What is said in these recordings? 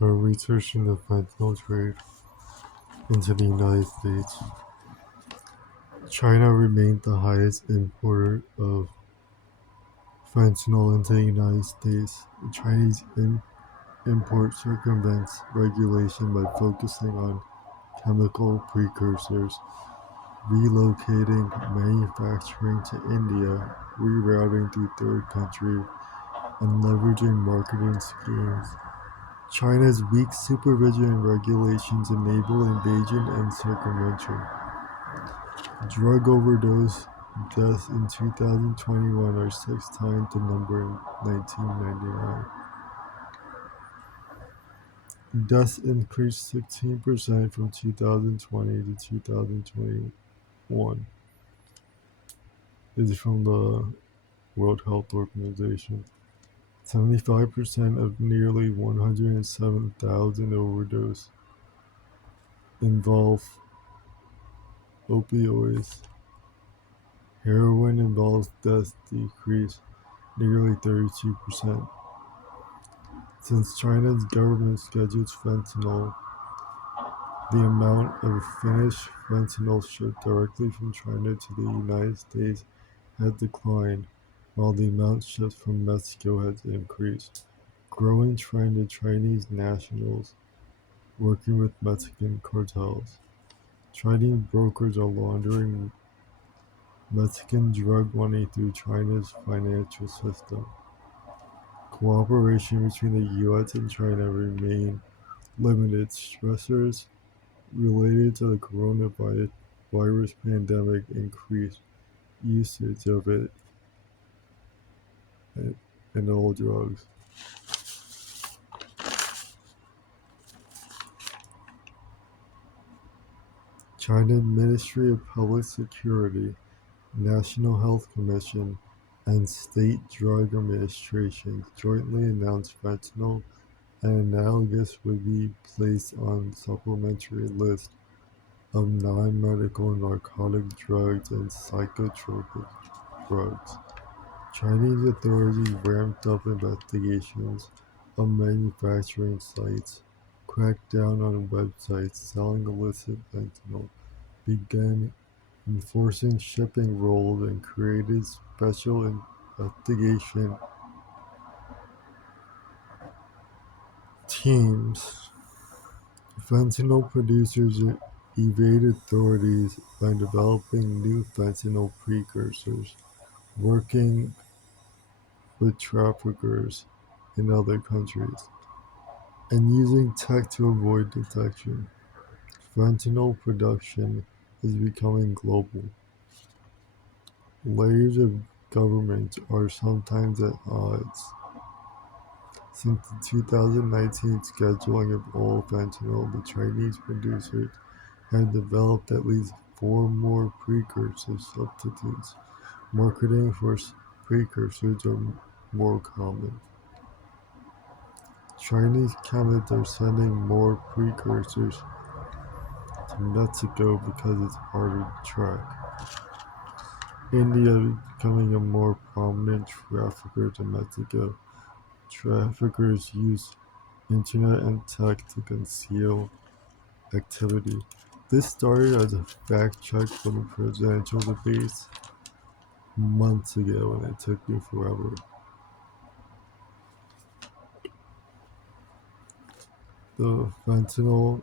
are researching the fentanyl trade into the United States. China remained the highest importer of fentanyl into the United States. The Chinese import circumvents regulation by focusing on chemical precursors, relocating manufacturing to India, rerouting through third country, and leveraging marketing schemes. China's weak supervision and regulations enable invasion and circumvention. Drug overdose deaths in 2021 are six times the number in 1999. Deaths increased 16% from 2020 to 2021, is from the World Health Organization. 75% of nearly 107,000 overdose involve opioids. Heroin involves deaths decreased nearly 32%. Since China's government schedules fentanyl, the amount of finished fentanyl shipped directly from China to the United States has declined, while the amount shipped from Mexico has increased. Growing trend of Chinese nationals working with Mexican cartels. Chinese brokers are laundering Mexican drug money through China's financial system. Cooperation between the US and China remain limited. Stressors related to the coronavirus pandemic increased usage of it and all drugs. China Ministry of Public Security, National Health Commission, and State Drug Administrations jointly announced fentanyl and analogous would be placed on supplementary list of non-medical narcotic drugs and psychotropic drugs. Chinese authorities ramped up investigations of manufacturing sites, cracked down on websites selling illicit fentanyl, began enforcing shipping rules, and created special investigation teams. Fentanyl producers evade authorities by developing new fentanyl precursors, working with traffickers in other countries, and using tech to avoid detection. Fentanyl production is becoming global. Layers of governments are sometimes at odds. Since the 2019 scheduling of all fentanyl, the Chinese producers have developed at least four more precursor substitutes. Marketing for precursors are more common. Chinese chemists are sending more precursors to Mexico because it's harder to track. India is becoming a more prominent trafficker to Mexico. Traffickers use internet and tech to conceal activity. This started as a fact check for the presidential debates months ago, and it took me forever. The fentanyl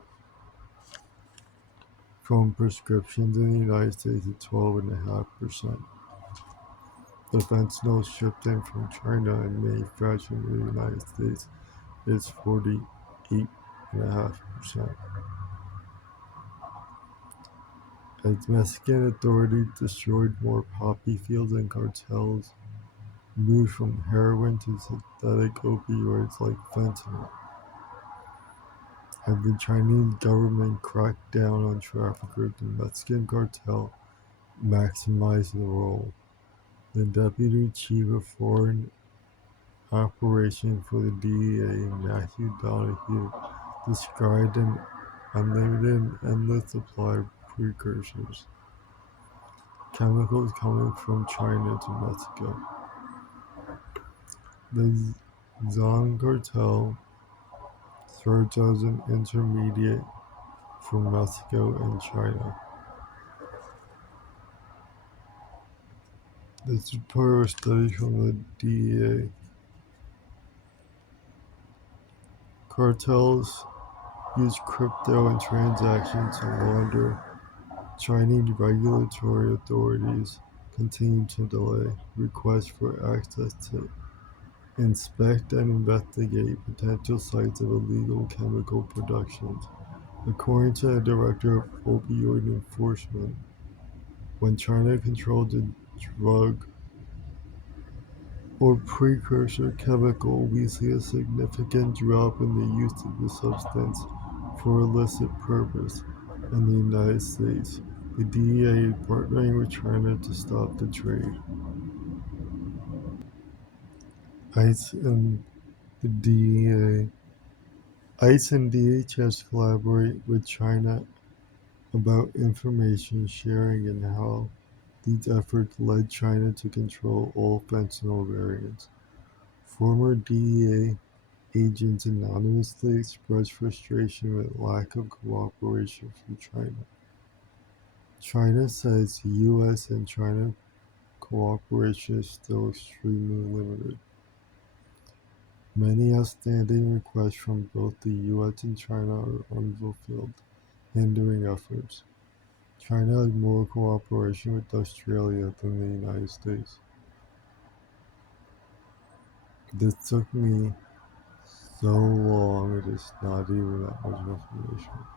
from prescriptions in the United States is 12.5%. The fentanyl shipped in from China and manufactured in the United States is 48.5%. As Mexican authorities destroyed more poppy fields and cartels moved from heroin to synthetic opioids like fentanyl, as the Chinese government cracked down on traffickers, the Mexican cartel maximized the role. The deputy chief of foreign operations for the DEA, Matthew Donahue, described an unlimited and endless supply of precursors, chemicals coming from China to Mexico. The Zhang cartel serves as an intermediate for Mexico and China. This is part of a study from the DEA. Cartels use crypto and transactions to launder. Chinese regulatory authorities continue to delay requests for access to inspect and investigate potential sites of illegal chemical production. According to the director of opioid enforcement, when China controlled a drug or precursor chemical, we see a significant drop in the use of the substance for illicit purpose in the United States. The DEA is partnering with China to stop the trade. ICE and the ICE and DHS collaborate with China about information sharing and how these efforts led China to control all fentanyl variants. Former DEA agents anonymously expressed frustration with lack of cooperation from China. China says US and China cooperation is still extremely limited. Many outstanding requests from both the US and China are unfulfilled, hindering efforts. China has more cooperation with Australia than the United States. This took me so long, it is not even that much information.